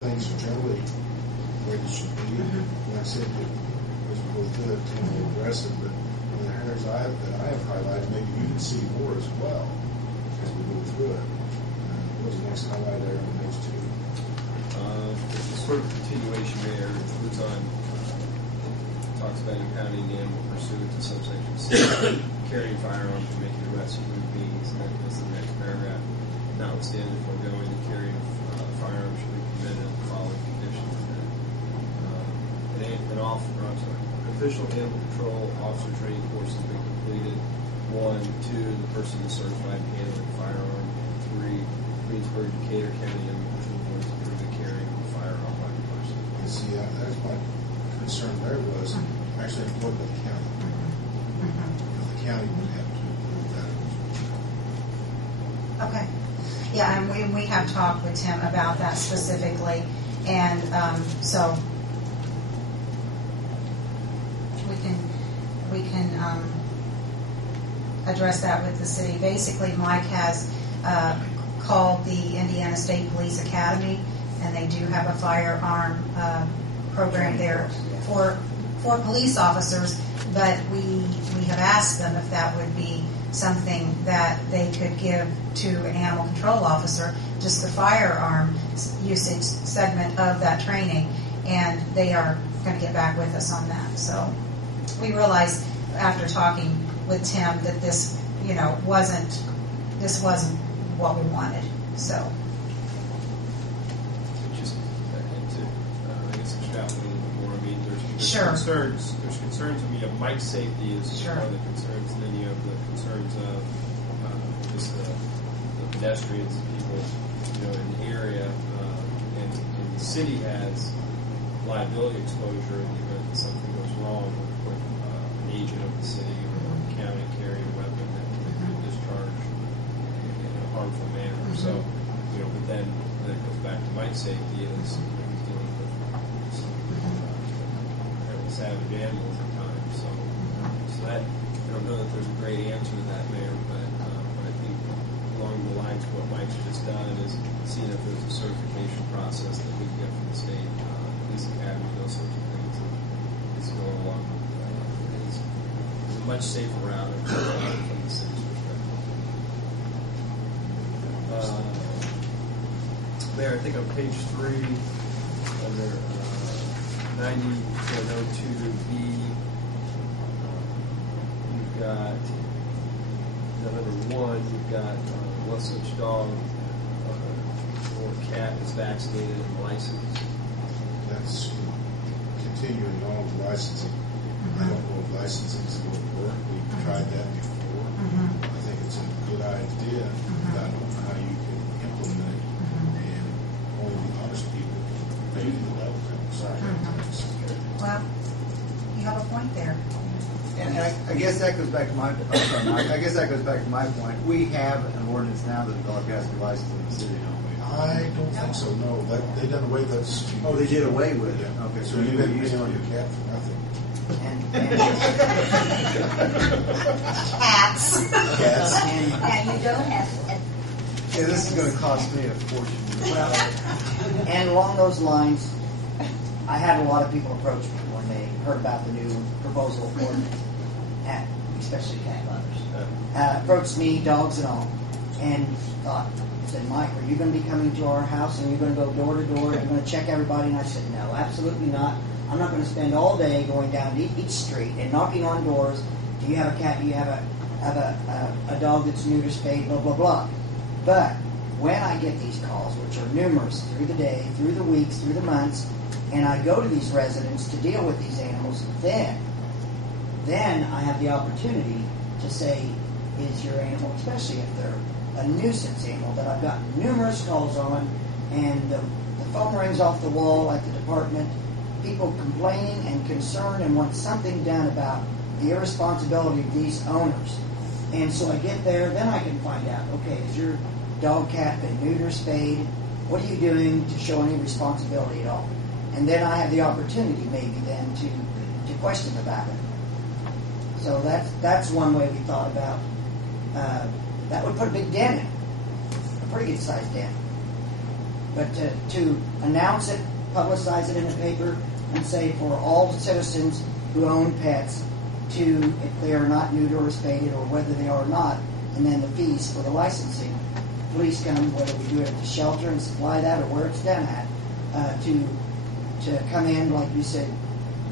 things are generally where it should be. And I said that it was good to address it, but in the areas that I have highlighted, maybe you can see more as well as we go through it. What was the next highlight there on the next two? It's sort of a continuation there. It includes on, talks about impounding the animal pursuant to subsection C, carrying firearms and making arrests of human beings. And then goes to the next paragraph. Notwithstanding the foregoing, the carrying of firearms should be permitted in the following conditions. Official animal control officer training course has been completed. 1, 2, the person is certified in handling a firearm. 3, Greensburg, Decatur County Animal Control Board to approve the carrying of a firearm by the person. And see, that's my concern there was actually employed by the county. The county would have to approve that. Okay. Yeah, and we have talked with Tim about that specifically, and so we can address that with the city. Basically, Mike has called the Indiana State Police Academy, and they do have a firearm program there for police officers. But we have asked them if that would be something that they could give to an animal control officer, just the firearm usage segment of that training, and they are going to get back with us on that. So we realized after talking with Tim that this wasn't what we wanted. So Just I guess extrapolate a little bit more. I mean, there's Sure. concerns. There's concerns. I mean, you have Mike's safety is Sure. one of the concerns, and then you have the concerns of just the pedestrians, people, in the area, and the city has liability exposure in the event that something goes wrong with an agent of the city or the county carrying a weapon that could discharge in a harmful manner. So, but then it goes back to Mike's safety is he's dealing with some savage animals at times. So that I don't know that there's a great answer to that, Mayor, but I think along the lines of what Mike's just done is seeing if there's a certification process that we can get from the state police academy, those sorts of things. Is going along is a much safer route from the city's perspective. Mayor, I think on page 3 under 90.02B, you've got number 1. You've got one such dog or cat is vaccinated and licensed. That's continuing on with licensing. I don't know if licensing is going to work. We've tried that before. I think it's a good idea, but I don't know how you can implement it and only the honest people pay the level. Sorry. well, you have a point there. And I guess that goes back to my. I guess that goes back to my point. We have an ordinance now that the dog has to be licensed in the city, don't we? I don't think so. No, they done away with that. Oh, they did away with it. Yeah. Okay, So you didn't use on your cat for nothing. Cats. Cats. And you don't have to. Yeah, this is going to cost me a fortune. Well, and along those lines, I had a lot of people approach me when they heard about the new proposal of ordinance, especially cat lovers. Approached me, dogs and all, and said, Mike, are you going to be coming to our house and you're going to go door to door and you're going to check everybody? And I said, no, absolutely not. I'm not going to spend all day going down to each street and knocking on doors. Do you have a cat? Do you have a dog that's neuter spayed? Blah, blah, blah. But when I get these calls, which are numerous through the day, through the weeks, through the months, and I go to these residents to deal with these animals, then I have the opportunity to say, is your animal, especially if they're a nuisance animal that I've gotten numerous calls on, and the phone rings off the wall at the department, people complaining and concerned and want something done about the irresponsibility of these owners. And so I get there, then I can find out, okay, has your dog, cat been neuter, spayed? What are you doing to show any responsibility at all? And then I have the opportunity maybe then to question about it. So that's one way we thought about. That would put a big dent in it, a pretty good sized dent. But to announce it, publicize it in the paper, and say for all citizens who own pets to, if they are not neutered or spaded, or whether they are or not, and then the fees for the licensing. Police come, whether we do it at the shelter and supply that, or where it's done at, to come in, like you said,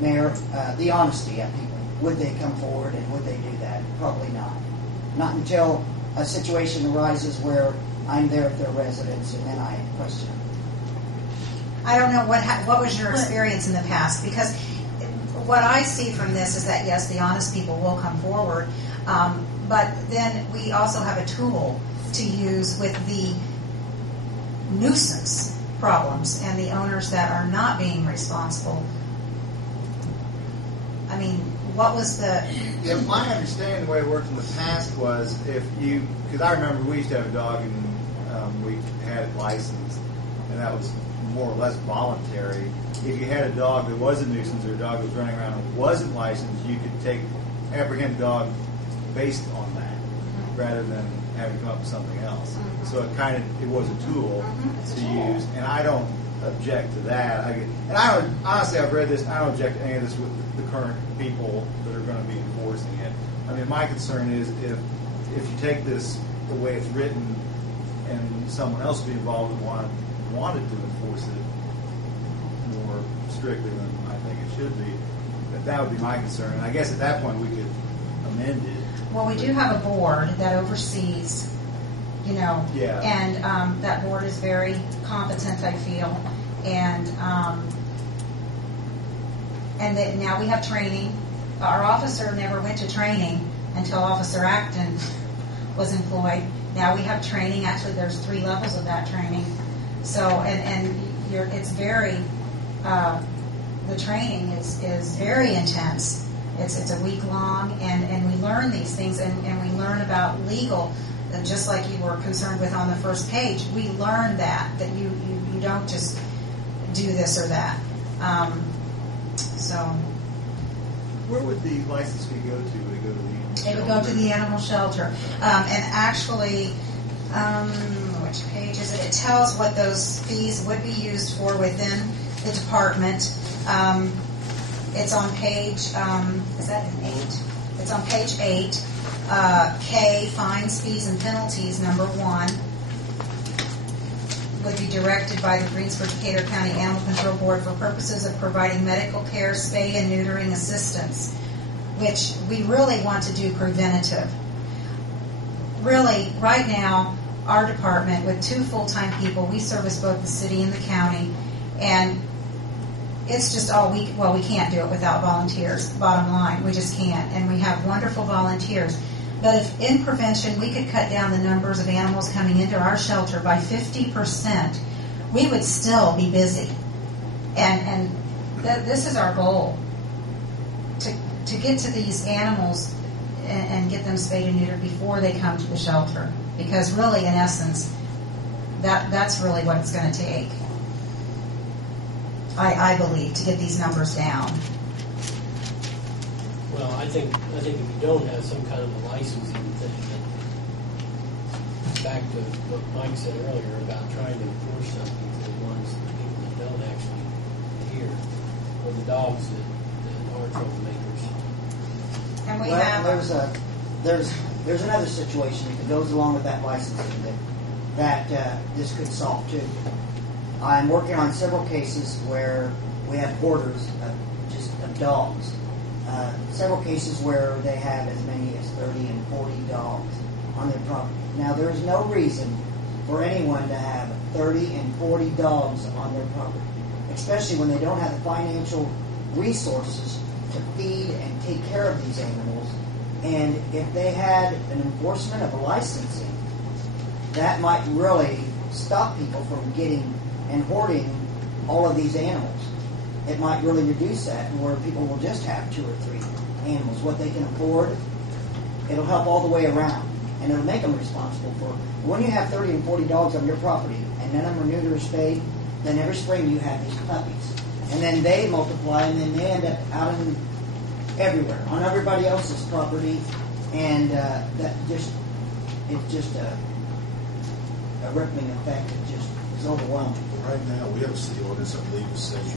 Mayor, the honesty of people. Would they come forward and would they do that? Probably not. Not until a situation arises where I'm there at their residence and then I question them. I don't know what was your experience in the past, because what I see from this is that yes, the honest people will come forward, but then we also have a tool to use with the nuisance problems and the owners that are not being responsible. I mean, what was the... Yeah, my understanding, the way it worked in the past was if you, because I remember we used to have a dog and we had it licensed, and that was more or less voluntary. If you had a dog that was a nuisance or a dog that was running around and wasn't licensed, you could apprehend a dog based on that, rather than having to come up with something else. So it was a tool to use, and I don't object to that. Honestly, I've read this. I don't object to any of this with the current people that are going to be enforcing it. I mean, my concern is if you take this the way it's written, and someone else be involved and wanted to enforce it more strictly than I think it should be, that would be my concern. And I guess at that point we could amend it. Well, we do have a board that oversees, Yeah. and that board is very competent, I feel, and that now we have training. Our officer never went to training until Officer Acton was employed. Now we have training. Actually, there's 3 levels of that training. So, it's very, the training is very intense. It's a week long, and we learn these things, and we learn about legal, just like you were concerned with on the first page. We learn that you don't just do this or that. So, Where would the license fee go to? Would it go to the? It would go to the animal shelter. And actually, which page is it? It tells what those fees would be used for within the department. It's on page, is that an 8? It's on page 8. K, fines, fees, and penalties, number 1, would be directed by the Greensburg County Animal Control Board for purposes of providing medical care, spay, and neutering assistance, which we really want to do preventative. Really, right now, our department, with 2 full-time people, we service both the city and the county, and it's just we can't do it without volunteers, bottom line. We just can't, and we have wonderful volunteers. But if in prevention we could cut down the numbers of animals coming into our shelter by 50%, we would still be busy. And this is our goal, to get to these animals and get them spayed and neutered before they come to the shelter. Because really, in essence, that's really what it's going to take, I believe, to get these numbers down. Well, I think if you don't have some kind of a licensing thing, back to what Mike said earlier about trying to enforce something to the ones, the people that don't actually hear, or the dogs that are troublemakers. And we Well, have there's another situation that goes along with that licensing that this could solve too. I'm working on several cases where we have hoarders of dogs. Several cases where they have as many as 30 and 40 dogs on their property. Now, there's no reason for anyone to have 30 and 40 dogs on their property, especially when they don't have the financial resources to feed and take care of these animals. And if they had an enforcement of a licensing, that might really stop people from getting and hoarding all of these animals. It might really reduce that, where people will just have 2 or 3 animals, what they can afford. It'll help all the way around, and it'll make them responsible for. When you have 30 and 40 dogs on your property, and none of them are neutered or spayed, then every spring you have these puppies, and then they multiply, and then they end up out in everywhere on everybody else's property, and it's just a rippling effect that just It's overwhelming. Right now, we have a city ordinance, I believe, that says